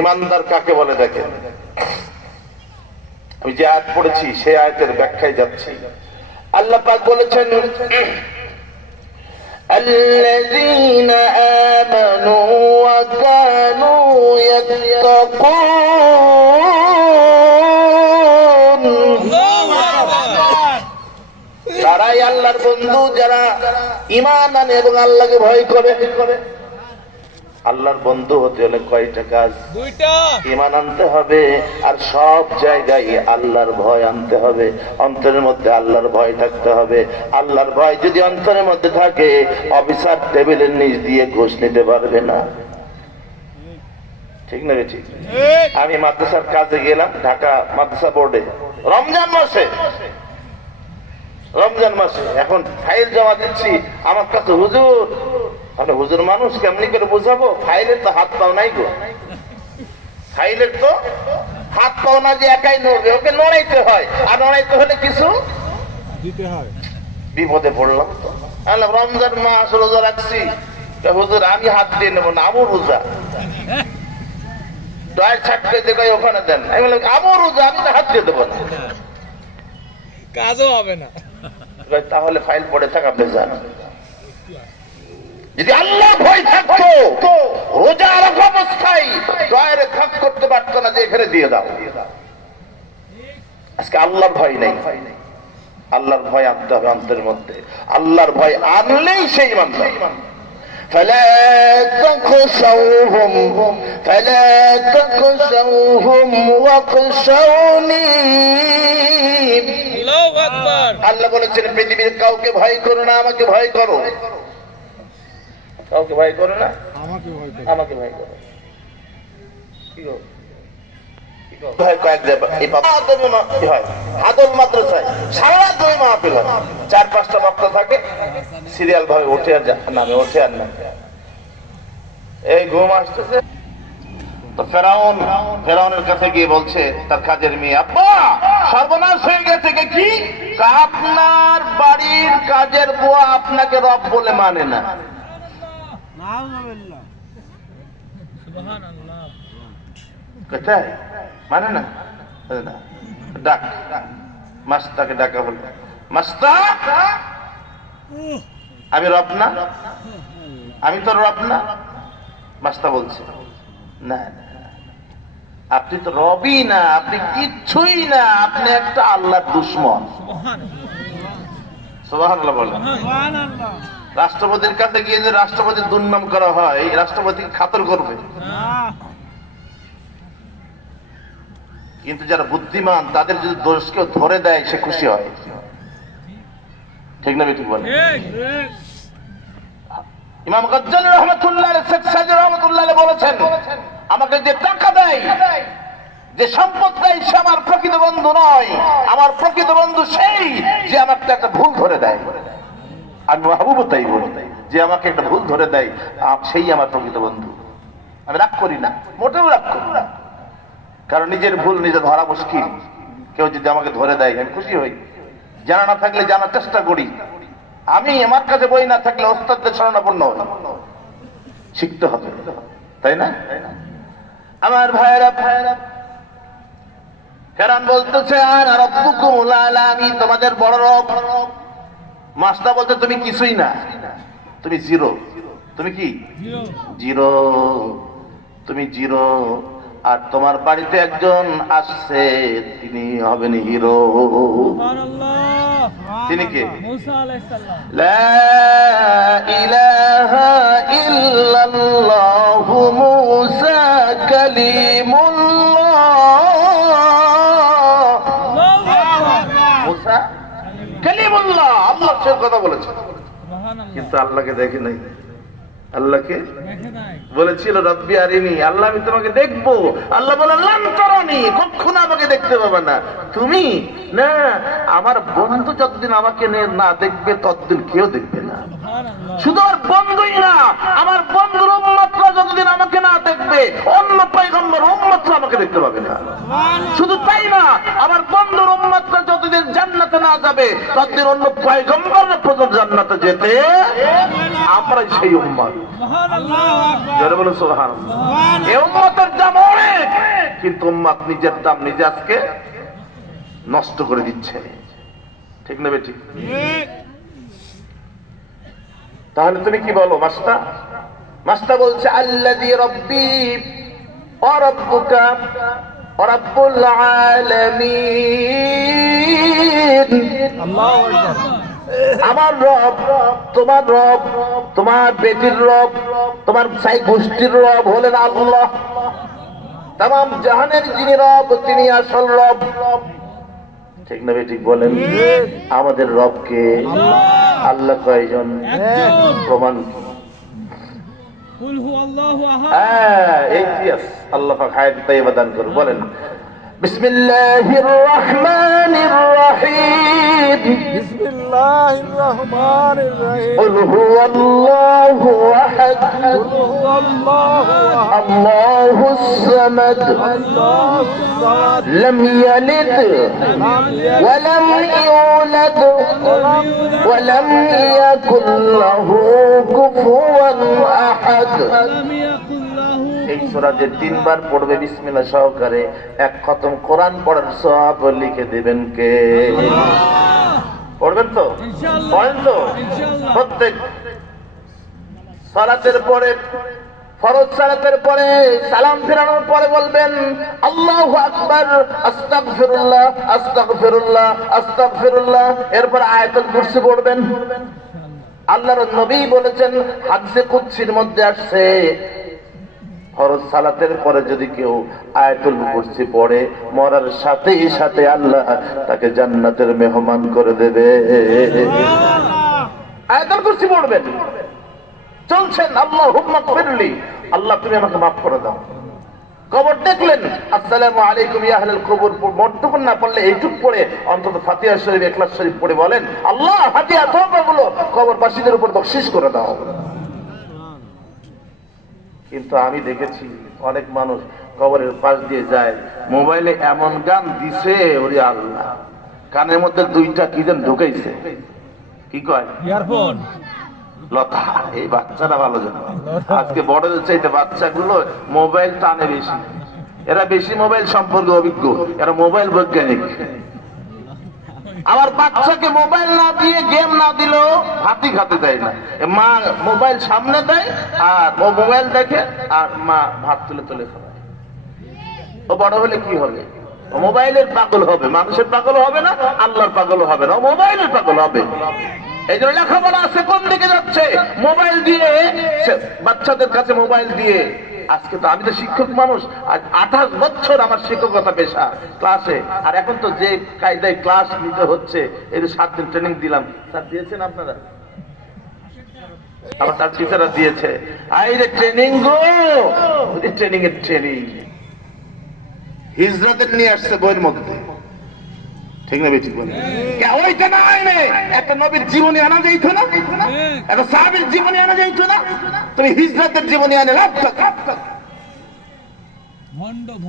ইমানদার কাকে বলে দেখেন, আমি যে আয়াত পড়েছি সেই আয়াতের ব্যাখ্যায় যাচ্ছি। আল্লাহ পাক বলেছেন الذين آمنوا وكانوا يتقون তারাই আল্লাহর বন্ধু যারা ঈমান আনে এবং আল্লাহকে ভয় করে। আল্লাহর বন্ধু হতে হলে কয়টা কাজ? দুইটা। ঈমান আনতে হবে আর সব জায়গায় আল্লাহর ভয় আনতে হবে। অন্তরের মধ্যে আল্লাহর ভয় থাকতে হবে। আল্লাহর ভয় যদি অন্তরের মধ্যে থাকে, অফিসার টেবিলের নিচ দিয়ে ঘুষ নিতে পারবে না। ঠিক না? ঠিক। আমি মাদ্রাসার কাজে গেলাম, ঢাকা মাদ্রাসা বোর্ডে, রমজান মাসে এখন ফাইল জমা দিচ্ছি। আমার কাছে হুজুর, হুজুর মানুষ কেমনি করে বুঝাবো? ফাইলের তো হাত পাও নাই গো, ফাইলের তো হাত পাও না যে একাই নড়বে, ওকে নড়াইতে হয়, আর নড়াইতে হলে কিছু দিতে হয়। বিপদে পড়লাম তো। রমজান মাস রোজা রাখছি, হুজুর আমি হাত দিয়ে নেবো না, আমু রোজা। দয়ের ছাড়তে দেখাই ওখানে দেন। আমি বললাম আমু রোজা, আমি তো হাত দিয়ে দেবো না, কাজও হবে না। তাহলে ফাইল পড়ে থাক, আপনি যান। যদি আল্লাহ ভয় থাকতো, রোজা রাখা অবস্থায় দয়ারে খাপ করতে পারতো না যে এখানে দিয়ে দাও। আজকে আল্লাহর ভয় নেই। আল্লাহর ভয় আনতে হবে অন্তরের মধ্যে। আল্লাহর ভয় আনলেই সেই ইমানদার। فلا تخشوهم واخشوني। আল্লাহ বলেছেন পৃথিবীর কাউকে ভয় করো না, আমাকে ভয় করো। কাউকে ভয় করো না, আমাকে ভয় করো। আদল মাদ্রাসায় সারা দুই মাহফিল হয়, 4-5টা বক্তা থাকে, সিরিয়াল ভাবে ওঠে আর নামে, ওঠে আর নামে। এই ঘুম আসতেছে তো ফেরাউনের কাছে গিয়ে বলছে তার কাজের মেয়ে, আব্বা সর্বনাশ হয়ে গেছে। কি? আপনার বাড়ির কাজের বুয়া আপনাকে রব বলে মানে না। কোথায় মানে না? ডাক মাস্তাকে ডাকা হল, মাস্তা আমি রব না, আমি তো রব না। মাস্তা বলছে না, আপনি তো রবই না, আপনি কিচ্ছুই না, আপনি একটা আল্লাহর দুশমন। সুবহানাল্লাহ বলেন। রাষ্ট্রপতির কাছে গিয়ে যে রাষ্ট্রপতির দুর্নাম করা হয়, রাষ্ট্রপতিকে খাতর করবে। কিন্তু যারা বুদ্ধিমান তাদের যদি দোষ কেউ ধরে দেয় সে খুশি হয়। ঠিক না? ঠিক বলে। ইমাম গজ্জালী রাহমাতুল্লাহ আলাইহি, শেখ সাদি রাহমাতুল্লাহ আলাইহি বলেছেন, আমাকে যে টাকা দেয়, যে সম্পদ দেয়, সে আমার প্রকৃত বন্ধু নয়। আমার প্রকৃত বন্ধু সেই যে আমাকে একটা ভুল ধরে দেয়। আমি মাহবুবও তাই বলি, যে আমাকে একটা ভুল ধরে দেয় সেই আমার প্রকৃত বন্ধু। আমি রাগ করি না, মোটেও রাগ করি না, কারণ নিজের ভুল নিজে ধরা মুশকিল। কেউ যদি আমাকে ধরে দেয় আমি খুশি হই, জানা না থাকলে জানার চেষ্টা করি। আমি আমার কাছে বই না থাকলে ওস্তাদদের শরণাপন্ন হই, শিখতে হবে, তাই না? আমার ভাইয়েরা, ফেরাউন বলতেছে আনা রাব্বুকুমুল আলা, আমি তোমাদের বড় রব। মাস্তা বলতে তুমি কিছুই না, তুমি জিরো। তুমি কি? জিরো। তুমি জিরো। আর তোমার বাড়িতে একজন আসছে, তিনি হবেন হিরো। তিনি কে? মুসা আলাইহিস সালাম। লা ইলাহা ইল্লাল্লাহু মুসা কালিমুল্লাহ। মুসা কালিমুল্লাহ, আল্লাহর সাথে কথা বলেছে, কিন্তু আল্লাহকে দেখে নাই। আল্লাহকে বলেছিল রব্বি আরিনি, আল্লাহ আমি তোমাকে দেখবো। আল্লাহ বলে লান তারানি, কখনো আমাকে দেখতে পাবে না। তুমি না, আমার বন্ধু যতদিন আমাকে না দেখবে ততদিন কেউ দেখবে না। শুধু আমার বন্ধুই না, আমার বন্ধুর উম্মতরা যতদিন আমাকে না দেখবে, অন্য পয়গম্বর উম্মতরা আমাকে দেখতে পাবে না। শুধু তাই না, আমার বন্ধুর উম্মতরা যতদিন জান্নাতে না যাবে ততদিন অন্য পয়গম্বররা পর্যন্ত জান্নাতে যেতে আমরাই সেই উম্মত। যারা বলে সুবহানাল্লাহ। এই উম্মতের দাম অনেক, কিন্তু উম্মত নিজের দাম নিজে আজকে নষ্ট করে দিচ্ছে। ঠিক না বেঠিক? তাহলে তুমি কি বলো মাস্টার? মাস্টার বলছে আল্লাযী রাব্বী ওয়া রাব্বুকা ওয়া রাব্বুল আলামিন। আল্লাহু আকবার। আমার রব, তোমার রব, তোমার বেটির রব, তোমার সাই গোষ্ঠীর রব হলেন আল্লাহ। তামাম জাহানের যিনি রব তিনি আসল রব। ঠিক না বেঠিক বলেন? আমাদের রবকে আল্লাহ কয়জন? প্রমাণ আল্লাহ পাক হায়াত তাইয়্যিবা দান করুন। বলেন বিসমিল্লাহির রহমানির রহিম। বিসমিল্লাহির রহমানির রহিম। কুল হুয়াল্লাহু আহাদ। কুল হুয়াল্লাহু আহাদ। আল্লাহুস সামাদ। আল্লাহুস সামাদ। লাম ইয়ালিদ ওয়া লাম ইউলাদ ওয়া লাম ইয়াকুল লাহু কুফুয়ান আহাদ। এই সূরা যে 3 বার পড়বে বিসমিল্লাহ সহকারে, এক খতম কোরআন পড়ার সওয়াব লিখে দিবেন কে? পড়বেন তো? পড়েন তো? প্রত্যেক সালাতের পরে, ফরজ সালাতের পরে সালাম ফেরানোর পরে বলবেন আল্লাহু আকবার, আস্তাগফিরুল্লাহ, আস্তাগফিরুল্লাহ, আস্তাগফিরুল্লাহ। এরপর আয়াতুল কুরসি পড়বেন। আল্লাহর নবী বলেছেন, হাদিসে কুদসির মধ্যে আসছে, ফরজ সালাতের পরে যদি কেউ আয়াতুল কুরসি পড়ে মরার সাথে সাথে আল্লাহ তাকে জান্নাতের মেহমান করে দেবে। আয়াতুল কুরসি পড়বেন, চলছেন আল্লাহুম্মা গফিরলি, আল্লাহ তুমি আমাকে মাফ করে দাও। কবর দেখলেন, আসসালামু আলাইকুম ইয়া আহলাল কবর, মোটটুকু না পড়লে এইটুক পড়ে অন্তত ফাতিহা শরীফ, ইখলাস শরীফ পড়ে বলেন আল্লাহ ফাতিহা তওবাগুলো কবরবাসীদের উপর বখশিশ করে দাও। কিন্তু আমি দেখেছি অনেক মানুষ কবরের পাশ দিয়ে যায়, মোবাইলে এমন গান দিছে, ওরে আল্লাহ, কানের মধ্যে 2টা কি যেন ঢুকাইছে, কি কয় ইয়ারফোন, লতা। এই বাচ্চারা ভালো জানে, আজকে বড়দের চাইতে বাচ্চাগুলো মোবাইল টানে বেশি, এরা বেশি মোবাইল সম্পর্কে অভিজ্ঞ, এরা মোবাইল বৈজ্ঞানিক। আমার বাচ্চাকে মোবাইল না দিয়ে গেম না দিলেও ভাতই খাতে দেয় না। মা মোবাইল সামনে দেয় আর ও মোবাইল দেখে, আর মা ভাত তুলে তুলে খায়। ও বড় হলে কি হবে? ও মোবাইলের পাগল হবে, মানুষের পাগল হবে না, আল্লাহর পাগল হবে না, ও মোবাইলের পাগল হবে। এই জন্য লেখাপড়া আছে কোন দিকে যাচ্ছে? মোবাইল দিয়ে, বাচ্চাদের কাছে মোবাইল দিয়ে। আজকে তো আমি তো শিক্ষক মানুষ, আজ 28 বছর আমার শিক্ষকতা পেশা, ক্লাসে। আর এখন তো যে কায়দায় ক্লাস নিতে হচ্ছে, এই যে 7 দিন ট্রেনিং দিলাম, স্যার দিয়েছেন আপনারা? আমার তার টিচাররা দিয়েছে। আইরে ট্রেনিং গো, ট্রেনিং এর ট্রেনিং হিজরতের নিয়ে আসছে বইয়ের মধ্যে। ঠিক না বেঠিক বলে? ওইটা না আইনে একটা নবীর জীবনী আনা যাইতো না, একটা সাহাবীর জীবনী আনা যাইতো না? তুমি হিজরতের জীবনী আনে লাভ।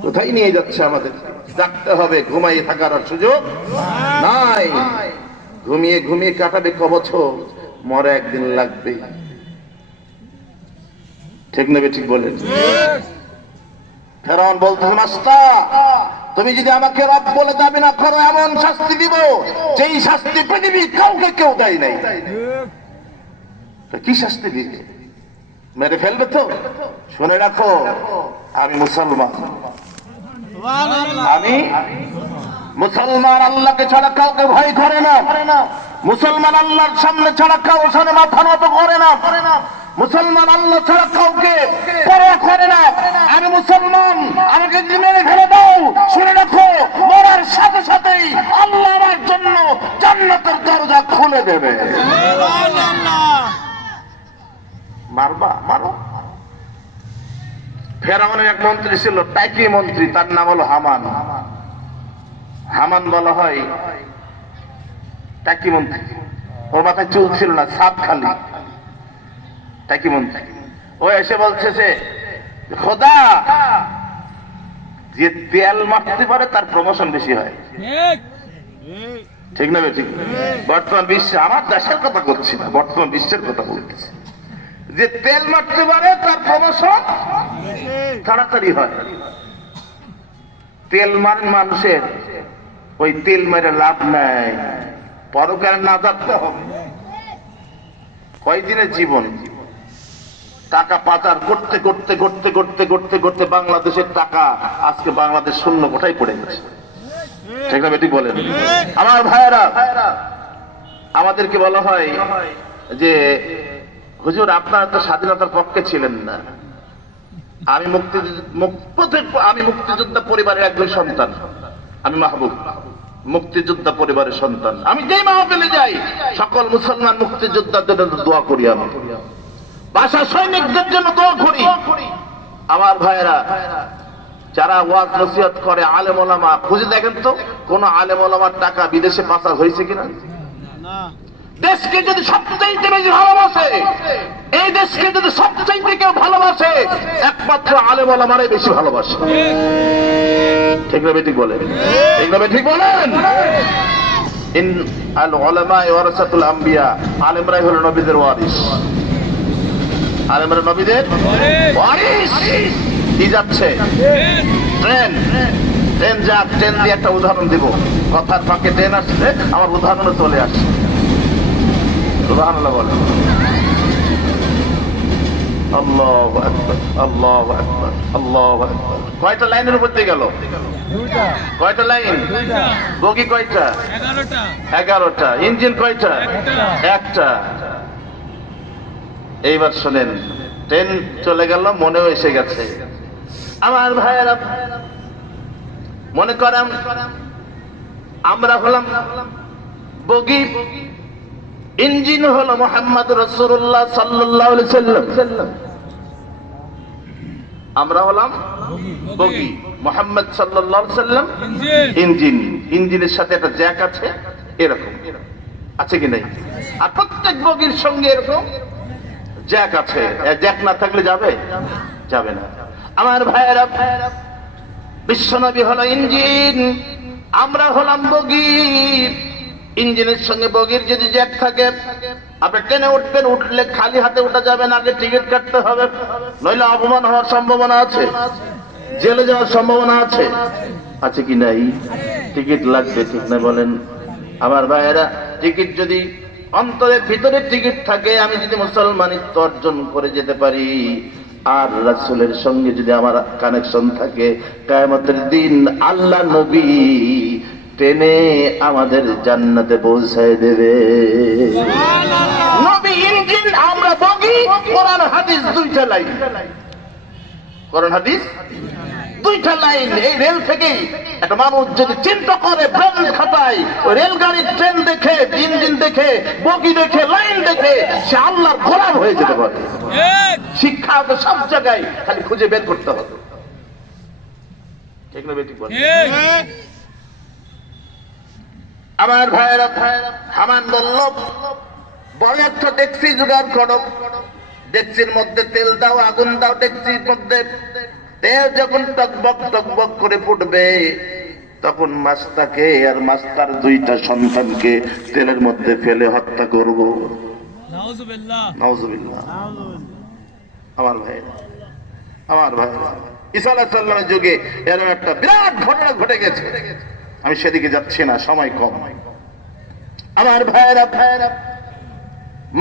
কোথায় নিয়ে যাচ্ছে আমাদের? জাগতে হবে, ঘুমাইয়ে থাকার সুযোগ নাই। ঘুমিয়ে ঘুমিয়ে কাটাবে ক বছর, মরে একদিন লাগবে। ঠিক না বেঠিক বলেন? ফেরাউন বলতেছে, মাস্টার তুমি যদি আমাকে রব বলে দাবি না করো, এমন শাস্তি দিব যেই শাস্তি পৃথিবীর কাউকে কেউ দেয় নাই। কি শাস্তি দিবে? মেরে ফেলবে তো? শুনে রাখো, আমি মুসলমান, আমি মুসলমান, আল্লাহকে ছাড়া কাউকে ভয় করে না। মুসলমান আল্লাহর সামনে ছাড়া কারোর সামনে মাথা নত করে না। মুসলমান আল্লাহ ছাড়া কাউকে পরোয়া করে না। আমি মুসলমান, আমাকে যদি মেরে ফেলে দাও, শুনে রাখো মরার সাথে সাথেই আল্লাহ আমার জন্য জান্নাতের দরজা খুলে দেবে। মারবা মারো। ফেরাউনের এক মন্ত্রী ছিল, টাকি মন্ত্রী, তার নাম হলো হামান। হামান বলা হয় টাকি মন্ত্রী। ওর মাথায় চুল ছিল না, সাত খালি। টাকি মন্ত্রী ও এসে বলছে, খোদা যে তেল মারতে পারে তার প্রমোশন বেশি হয়, ঠিক না ঠিক? বর্তমান বিশ্বে, আমার দেশের কথা বলছি না, বর্তমান বিশ্বের কথা বলতেছি। যে তেল মারতে পারে তার প্রমোশন তাড়াতাড়ি হয়। তেল মারেন মানুষের, ওই তেল মেরে লাভ নাই, পরকালে না থাকতে হবে। কয়দিনের জীবন? টাকা পাচার করতে করতে করতে করতে করতে করতে বাংলাদেশের টাকা আজকে বাংলাদেশ শূন্য কোঠায় পড়ে গেছে, ঠিক না বেটি বলেন? আমার ভাইয়েরা, আমাদেরকে বলা হয় যে হুজুর আপনারা তো স্বাধীনতার পক্ষে ছিলেন না। আমি মুক্তিযোদ্ধা পরিবারের একজন সন্তান, আমি মাহবুব মুক্তিযোদ্ধা পরিবারের সন্তান। আমি যেই মাহফিলে যাই সকল মুসলমান মুক্তিযোদ্ধাদের জন্য দোয়া করি, আমি ভাষা সৈনিকদের জন্য দোয়া করি। আমার ভাইয়েরা, যারা ওয়াজ নসিহত করে আলেম ওলামা, খুঁজে দেখেন তো কোন আলেম ওলামার টাকা বিদেশে পাচার হয়েছে কিনা? দেশকে যদি সবচাইতে বেশি ভালোবাসে, এই দেশকে যদি সবচাইতে কেউ ভালোবাসে, একমাত্র আলেম ওলামারাই বেশি ভালোবাসে, ঠিক না বেঠিক বলেন? ঠিক না বেঠিক বলেন? ইন আল উলামা ওয়ারাসাতুল আম্বিয়া, আলেমরাই হলো নবীদের ওয়ারিস। আলেমরা নবীদের ওয়ারিস। কি যাচ্ছে? ট্রেন, ট্রেন যাক, ট্রেন দিয়ে একটা উদাহরণ দিব। কথার ফাঁকে ট্রেন আসছে, আমার উদাহরণে চলে আসছে। সুবহানাল্লাহ বলেন। আল্লাহু আকবার, আল্লাহু আকবার, আল্লাহু আকবার। কয়টা লাইনের উপর দিয়ে গেল? কয়টা লাইন? বগি কয়টা? 11টা। ইঞ্জিন কয়টা? একটা। এইবার শোনেন, ট্রেন চলে গেল, মনেও এসে গেছে। আমার ভাইয়েরা, মনে করেন আমরা হলাম বগি, ইঞ্জিন হলো মুহাম্মদ রাসূলুল্লাহ সাল্লাল্লাহু আলাইহি সাল্লাম। আমরা হলাম বগি, মুহাম্মদ সাল্লাল্লাহু আলাইহি সাল্লাম ইঞ্জিন। ইঞ্জিনের সাথে একটা জ্যাক আছে, এরকম আছে কি নাই? আর প্রত্যেক বগির সঙ্গে এরকম জ্যাক আছে। জ্যাক না থাকলে যাবে? যাবে না। আমার ভাইয়েরা, বিশ্বনবী হলো ইঞ্জিন, আমরা হলাম বগি। ইঞ্জিনের সঙ্গে বগির যদি জ্যাক থাকে, আপনি ট্রেনে উঠবেন, উঠলে খালি হাতে উঠা যাবে না, আগে টিকিট কাটতে হবে, নইলে অপমান হওয়ার সম্ভাবনা আছে, জেলে যাওয়ার সম্ভাবনা আছে, আছে কি নাই? টিকিট লাগবে, ঠিক না বলেন? আমার ভাইয়েরা, টিকিট যদি অন্তরের ভিতরে টিকিট থাকে, আমি যদি মুসলমানিত্ব অর্জন করে যেতে পারি, আর রাসূলের সঙ্গে যদি আমার কানেকশন থাকে, কিয়ামতের দিন আল্লাহ নবী ট্রেনে আমাদের জান্নাতে পৌঁছায় দেবে। নবী ইঞ্জিন, আমরা বগি। কোরআন হাদিস দুইটা লাইন, কোরআন হাদিস দুইটা লাইন। এই রেল থেকে একটা মানুষ যদি চিন্তা করে, ব্রেন খাটায়, ওই রেলগাড়ির ট্রেন দেখে, ইঞ্জিন দেখে, বগি দেখে, লাইন দেখে, সে আল্লাহর গোলাম হয়ে যেতে পারে। শিক্ষা হবে সব জায়গায়, খালি খুঁজে বের করতে হবে, ঠিক না বেঠিক বলেন? আমার ভাইয়েরা, হামান বলল, বড় একটা ডেকচি জোগাড় করো, ডেকচির মধ্যে তেল দাও, আগুন দাও ডেকচির মধ্যে। তেল যখন টকবক টকবক করে ফুটবে, তখন মাছটাকে আর মাছটার দুইটা সন্তানকে তেলের মধ্যে ফেলে হত্যা করব। নাউজুবিল্লাহ। আমার ভাইয়েরা, আমার ভাইয়েরা, ঈসা আলাইহিস সালামের যুগে এরকম একটা বিরাট ঘটনা ঘটে গেছে। আমি সেদিকে যাচ্ছি না, সময় কম। আমার ভাইয়েরা,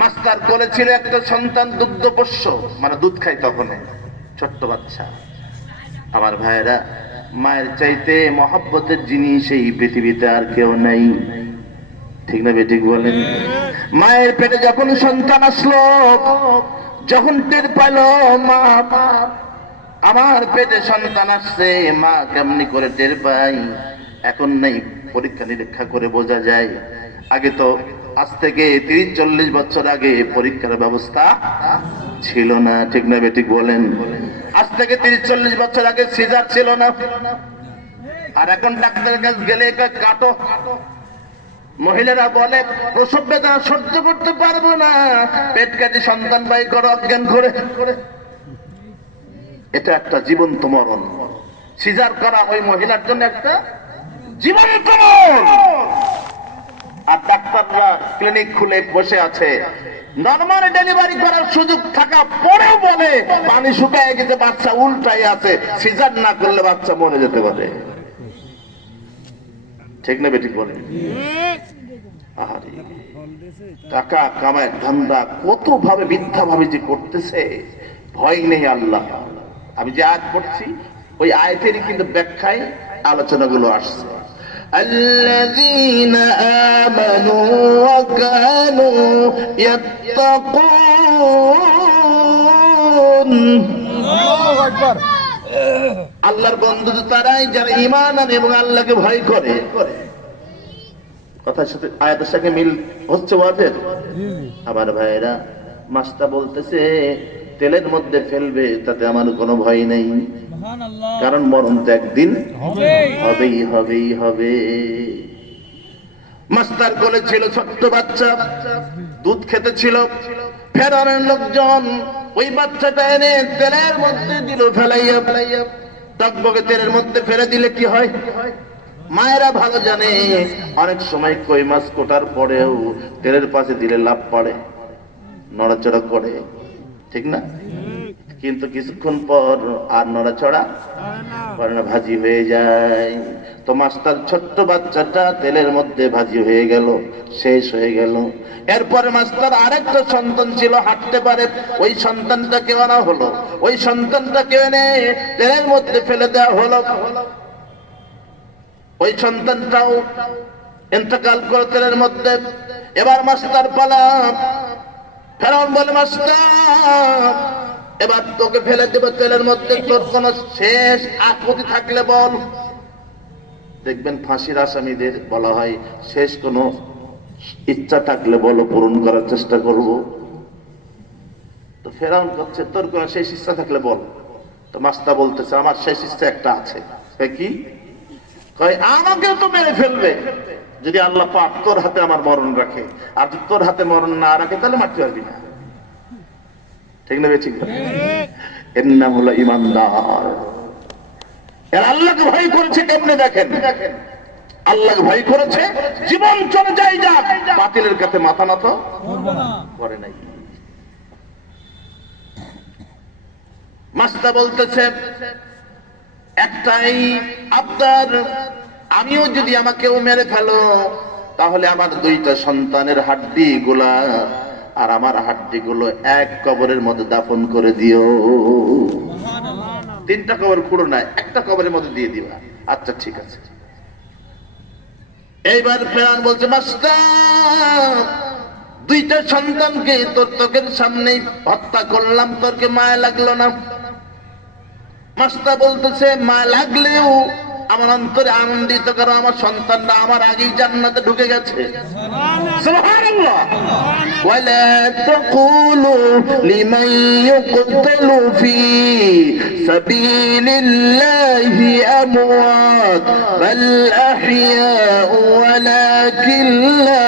মাস্টার করেছিল একটা সন্তান দুগ্ধপোষ্য, মানে দুধ খাই তখন, ছোট্ট বাচ্চা। আমার ভাইয়েরা, মায়ের চাইতে মহব্বতের জিনিস এই পৃথিবীতে আর কেউ নাই, ঠিক না বেঠিক বলেন? মায়ের পেটে যখন সন্তান আসলো, যখন টের পাইল মা আমার পেটে সন্তান আসছে, মা কেমনি করে টের পাই? এখন নেই, পরীক্ষা নিরীক্ষা করে বোঝা যায়। আগে তো আজ থেকে 30-40 বছর আগে পরীক্ষার ব্যবস্থা ছিল না, ঠিক না বেঠিক বলেন? আজ থেকে 30-40 বছর আগে সিজার ছিল না। আর এখন ডাক্তারের কাছে গেলে কাটো, মহিলারা বলে প্রসব বেদনা সহ্য করতে পারবো না, পেট কাটি সন্তান বাই করো অজ্ঞান করে। এটা একটা জীবন্ত মরণ। সিজার করা ওই মহিলার জন্য একটা জীবন্ত মরণ। আর ডাক্তাররা ক্লিনিক খুলে বসে আছে, নরমাল ডেলিভারি করার সুযোগ থাকা পরেও বলে পানি শুকায় গেছে, বাচ্চা উল্টাই আছে, সিজার না করলে বাচ্চা মরে যেতে পারে। ঠিক না বেঠিক বলে? আহারে, টাকা কামায় ধান্দা কত ভাবে মিথ্যা ভাবে যে করতেছে, ভয় নেই আল্লাহ। আমি যে আয়াত পড়ছি ওই আয়াতেরই কিন্তু ব্যাখ্যায় আলোচনাগুলো আসছে। الذين آمنوا وكانوا يتقون আল্লাহর বন্ধু তারাই যারা ঈমান আনে এবং আল্লাহকে ভয় করে। কথার সাথে আয়াতের সাথে মিল হচ্ছে ওয়াজের। আমার ভাইয়েরা, মাস্তা বলতেছে তেলের মধ্যে ফেলবে, তাতে আমার কোনো ভয় নেই, কারণ মরণ তো একদিন হবেই। মাস্টার কোলে ছিল ছোট্ট বাচ্চা, দুধ খেতে ছিল। ফেরানের লোকজন ওই বাচ্চাটা এনে তেলের মধ্যে দিল, ফেলাইয়া টকবকে তেলের মধ্যে ফেলে দিলে কি হয়? মায়েরা ভালো জানে, অনেক সময় কই মাছ কোটার পরেও তেলের পাশে দিলে লাভ পড়ে, নড়াচড়া করে, ঠিক না? কিন্তু কিছুক্ষণ পর আর নড়াচড়া করে না, ভাজি হয়ে যায়। তো মাস্টার ছোট্ট বাচ্চাটা তেলের মধ্যে ভাজি হয়ে গেল, শেষ হয়ে গেল। এরপরে মাস্টার আরেকটা সন্তান ছিল, হাঁটতে পারে, ওই সন্তানটাকে আনা হলো, ওই সন্তানটাকে এনে তেলের মধ্যে ফেলে দেওয়া হলো। ওই সন্তানটাও ইন্তেকাল করে তেলের মধ্যে। এবার মাস্টার পালা। ফেরাউন বলে, মাস্টার এবার তোকে ফেলে দেব তেলের মধ্যে, তোর কোন শেষ আকুতি থাকলে বল। দেখবেন ফাঁসির আসামিদের বলা হয় শেষ কোন ইচ্ছা থাকলে বলো, পূরণ করার চেষ্টা করব। তো ফেরাউন করছে তোর কোন শেষ ইচ্ছা থাকলে বল। তো মাস্টার বলতেছে আমার শেষ ইচ্ছা একটা আছে। কি? কয় আমাকেও তো মেরে ফেলবে যদি আল্লাহ পাক তোর হাতে আমার মরণ রাখে, আর যদি তোর হাতে মরণ না রাখে তাহলে মারতে পারবি না। ঠিক না? ঠিক। এর নাম হলো ইমানদার। এর আল্লাহকে ভয় করেছে কেমনে দেখেন, আল্লাহকে ভয় করেছে, জীবন চলে যায় যাক, বাতিলের কাছে মাথা নত করে নাই। মাস্টার বলতেছে একটাই আবদার, আমিও যদি আমাকেও মেরে ফেলো তাহলে আমার দুইটা সন্তানের হাড্ডি গুলা আর আমার হাড্ডি গুলো এক কবরের মধ্যে দাফন করে দিও। তিনটা কবর খুঁড়ো না, একটা কবরের মধ্যে দিয়ে দিবা। আচ্ছা ঠিক আছে। এইবার ফেরাউন বলছে মাস্টার দুইটা সন্তানকে তোর চোখের সামনেই হত্যা করলাম, তোরকে মায়া লাগলো না? মাস্টার বলতেছে মায়া লাগলেও আমার অন্তরে আনন্দিত, কারণ আমার সন্তানরা আমার আগেই জান্নাতে ঢুকে গেছে। সুবহানাল্লাহ। ওয়ালা তাকুলু লিমান ইউকতালু ফি সাবিলিল্লাহি আমওয়াত বাল আহইয়াউ ওয়ালাকিন লা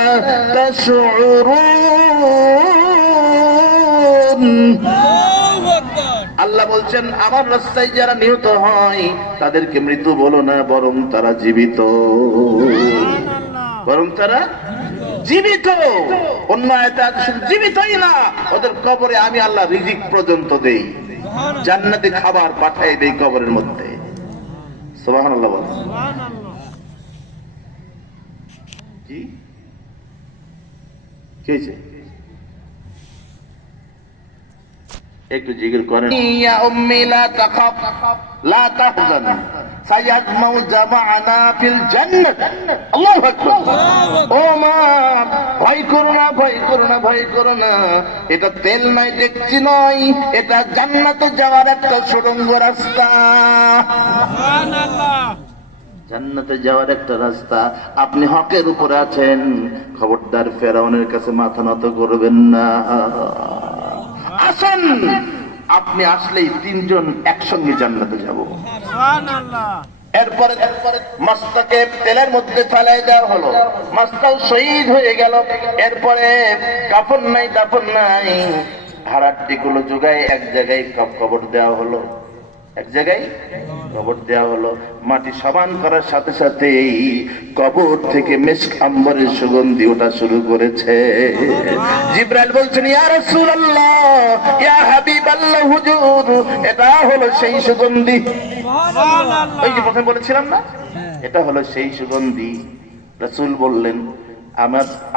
তাশউরুন। আল্লাহ বলছেন আমার রাস্তায় যারা নিহত হয় তাদেরকে মৃত বলো না, বরং তারা জীবিত, বরং তারা জীবিত। অন্য আয়াতে আছে শুধু জীবিতই না, ওদের কবরে আমি আল্লাহ রিজিক পর্যন্ত দেই, জান্নাতে খাবার পাঠাই দেই কবরের মধ্যে। সুবহানাল্লাহ বলেন। কি হয়েছে একটু জিকির করেন। ইয়া উম্মি লা তাখাফ লা তাহজান সায়াজমাউ জামাআনা ফিল জান্নাত। আল্লাহু আকবার। ও মা, ভয় করো না, ভয় করো না, ভয় করো না, এটা তেল নয়, দেখছি নয়, এটা জান্নাতে যাওয়ার একটা সুড়ঙ্গ রাস্তা। সুবহানাল্লাহ। জান্নাতে যাওয়ার একটা রাস্তা। আপনি হকের উপরে আছেন, খবরদার ফেরাউনের কাছে মাথা নত করবেন না। আসেন, আপনি আসলেই তিনজন একসঙ্গে জান্নাতে যাব। সুবহানাল্লাহ। এরপরে মাস্তাকে তেলের মধ্যে ফেলাই দেওয়া হলো, মাস্তাও শহীদ হয়ে গেল। এরপরে কাফন নাই, দাফন নাই, হাড়াড্ডি গুলো জোগায় এক জায়গায় কবর দেওয়া হলো। এক জায়গায় কবর দেওয়া হলো, মাটি সমান করার সাথে সাথেই কবর থেকে মিস্ক আম্বরের সুগন্ধি ওঠা শুরু করেছে। জিবরাইল বলছেন, ইয়া রাসূলুল্লাহ, ইয়া হাবিবাল্লাহ হুজুর, এটা হলো সেই সুগন্ধি। ওই যে প্রথমে বলেছিলাম না, এটা হলো সেই সুগন্ধি। রাসূল বললেন,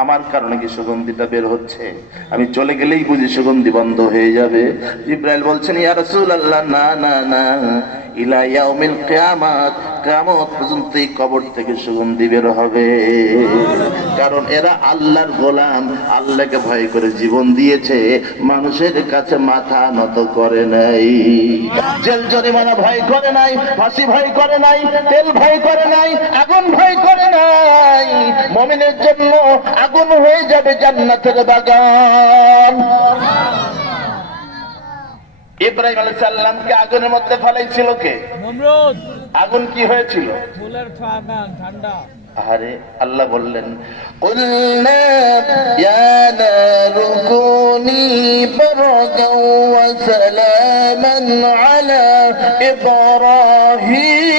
আমার কারণে কি সুগন্ধিটা বের হচ্ছে? আমি চলে গেলেই বুঝি সুগন্ধি বন্ধ হয়ে যাবে? জিবরাইল বলছেন, ইয়া রাসূলুল্লাহ, না না না, ইলা ইয়াউমিল কিয়ামাত, কিয়ামত পর্যন্ত এই কবর থেকে সুগন্ধি বের হবে। কারণ এরা আল্লাহর গোলাম, আল্লাহকে ভয় করে জীবন দিয়েছে, মানুষের কাছে মাথা নত করে নাই। জেল জরিমানা ভয় করে নাই, ফাঁসি ভয় করে নাই, তেল ভয় করে নাই, আগুন ভয় করে নাই। মুমিনের জন্য আগুন হয়ে যাবে জান্নাতের বাগান। ইব্রাহিম আলাইহিস সালামকে আগুনের মধ্যে ফেলাইছিল কে? নমরুদ। আগুন কি হয়েছিল? ফুলের ঠান্ডা। আরে আল্লাহ বললেন, কুলনা ইয়া নারু কুনি বারদান ওয়া সালামান আলা ইব্রাহিম।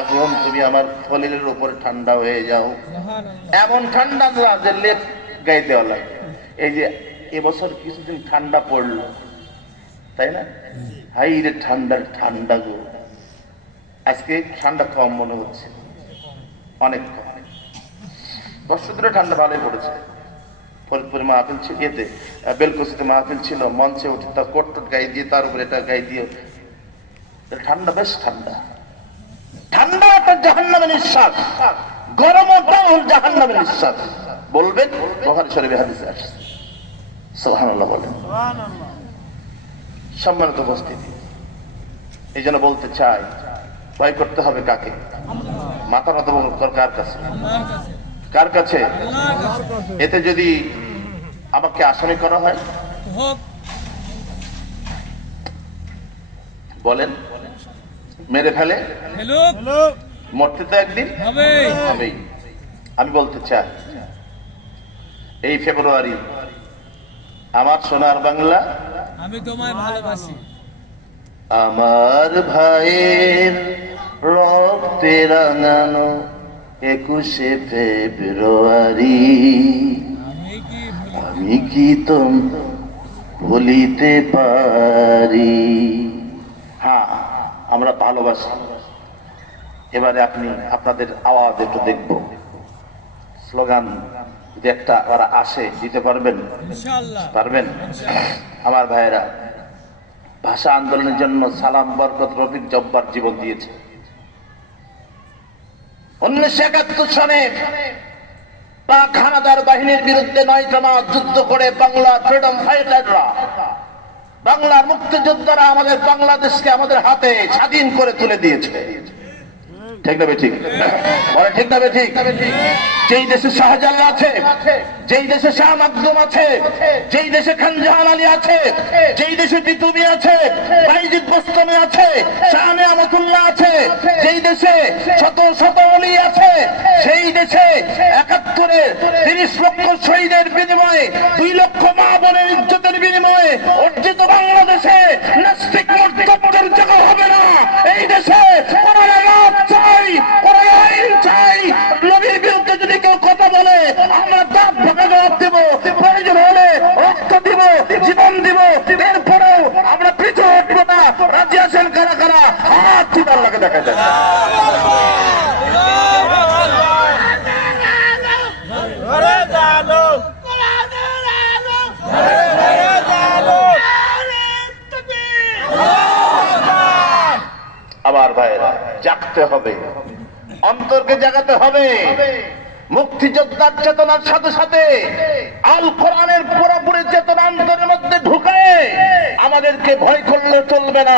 আগুন, তুমি আমার খলিলের উপর ঠান্ডা হয়ে যাও। এমন ঠান্ডা না যে লেপ গায়ে দেওয়া লাগে। এই যে এবছর কিছুদিন ঠান্ডা পড়লো, তাই না? হাই রে ঠান্ডা গো। আজকে ঠান্ডা কম মনে হচ্ছে, অনেক কম। বছর ধরে ঠান্ডা ভালোই পড়েছে। ফরিদপুরে মাহফিল ছিল, ইয়েতে বেলকুচিতে মাহফিল ছিল, মঞ্চে উঠে তার কোট টোট গায়ে দিয়ে, তার উপরে এটা গায়ে দিয়ে, ঠান্ডা, বেশ ঠান্ডা। ঠান্ডা একটা জাহান্নামের নিঃশ্বাস, গরমটাও জাহান্নামের নিঃশ্বাস। বলবেন বুখারী শরীফে হাদিসে আসছে। সুবহানাল্লাহ বলেন। সম্মানিত উপস্থিতি, এই জন্য বলতে চাই, ভয় করতে হবে কাকে? মাথা নত কার কাছে? কার কাছে? এতে যদি আমাকে আসামি করা হয়, বলেন মেরে ফেলে, মরতে তো একদিন হবেই। আমি বলতে চাই, এই ফেব্রুয়ারি আমার সোনার বাংলা, আমি তোমায় ভালোবাসি। আমার ভাইয়ের রক্তে রাঙানো 21শে ফেব্রুয়ারি, আমি কি তোম ভুলিতে পারি? হ্যাঁ, আমরা ভালোবাসি। এবারে আপনাদের আওয়াজ একটু দেখব। স্লোগান যদি একটা ওরা আসে, দিতে পারবেন? পারবেন? আমার ভাইয়েরা, ভাষা আন্দোলনের জন্য সালাম, বরকত, রফিক, জব্বার জীবন দিয়েছে। 1971 সনে পাক হানাদার বাহিনীর বিরুদ্ধে 9টা মাস যুদ্ধ করে বাংলার ফ্রিডম ফাইটাররা, বাংলার মুক্তিযোদ্ধারা আমাদের বাংলাদেশকে আমাদের হাতে স্বাধীন করে তুলে দিয়েছে। ঠিক না ঠিক? বলে ঠিক না ঠিক? যেই দেশে শাহজালাল আছে, যেই দেশে শাহ মাকদুম আছে, যেই দেশে খান জাহান আলী আছে, যেই দেশে তিতুমি আছে, বাইজিদ বোস্তামি আছে, শাহ নেয়ামতুল্লাহ আছে, যেই দেশে শত শত ওলি আছে, সেই দেশে 71-এর 30 লক্ষ শহীদের বিনিময়ে, 2 লক্ষ মা বোনের ইজ্জতের বিনিময়ে অর্জিত বাংলাদেশে নাস্তিক মর্যাদার জায়গা হবে না। এই দেশে কোরআনের রাজ চাই, কোরআনের আইন চাই। নবীর বিরুদ্ধে যদি কেউ কথা বলে, আমরা দাঁত ভাঙা জবাব দেব, প্রয়োজন হলে রক্ত দিব, জীবন দিব, এরপরেও আমরা পিছু হটবো না। রাজি আছেন কারা কারা? হাত তুলে আল্লাহকে দেখা যায়। আবার ভাইরা, জাগতে হবে, অন্তরকে জাগাতে হবে। মুক্তিযোদ্ধার চেতনার সাথে সাথে আল কোরআনের পুরোপুরি চেতনা অন্তরের মধ্যে ঢুকে আমাদেরকে ভয় করলে চলবে না।